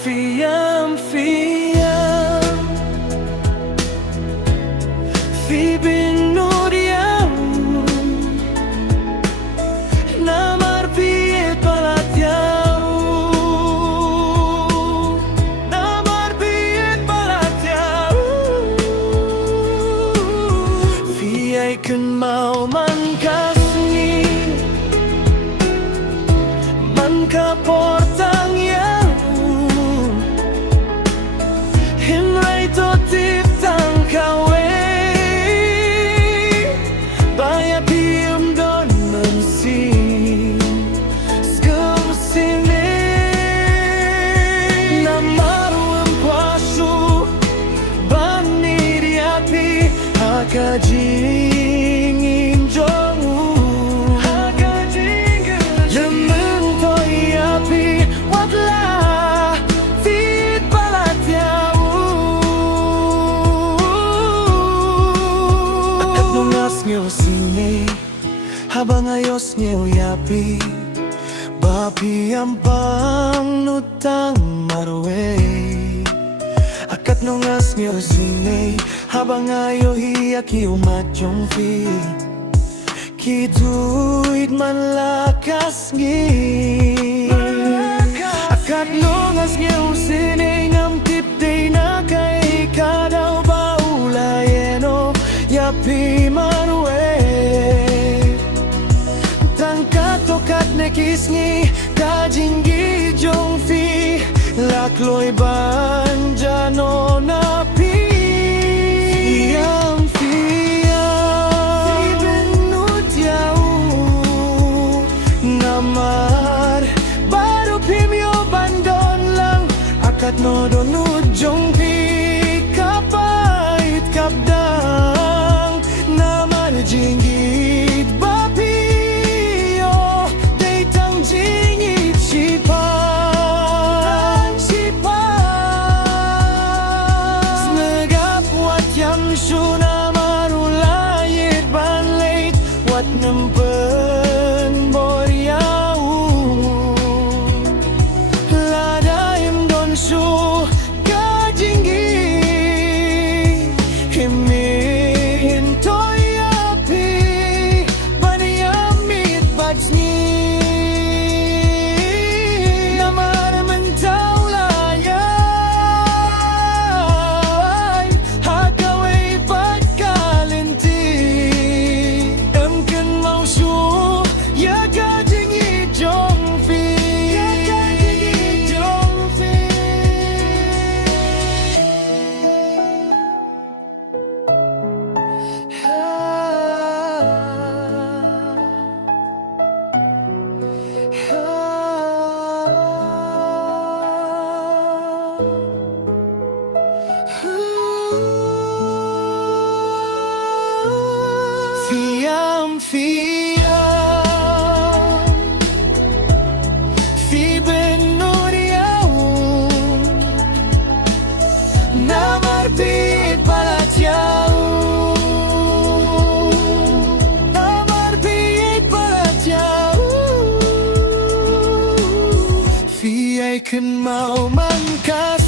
Fiam, fiam, fi binuriam, namar piet palatiau, namar piet palatiau. Fiai kun mau man kasni, man ka portang ya. Hinray to tip tang kawe, baya pium don mansin, skum sine. Namaruam kwasu, bani diapi, hakajing injongu, hakajing lemen toy api, wadla. Ngeo sini habang ayos ngeo yapi, bapi ang pangnutang marwe. Akat nungas ngeo sini habang ayo hiyaki umatyong fi, kiduit man lakas ngi. Akat nungas ngeo sini ngam tip day na kay kadaw baulayeno yapi marwe. Tangkat tokat nekisngi kajinggi jongfi, lakloy banjano napi. Fiam, fiam, fi benut yau, namar baru pimyo bandon lang. Akat no donut jongfi, kapait kapdang, namar jinggit bapiyo, deitang jingit sipan, sipan. Snegap wat yang suna marulayit banleit, wat nempen boryau. Ladayim don su kajinggi, himin toy api, baniyamit bajni. Namar mentau layay, hakaway pagkalinti. Emken mau su, ya kajingi jongfi, ya kajingi jongfi. Fiam, fiam, fi benuriau, namar pit palatiau, namar pit palatiau. Fiai kun mau mangkas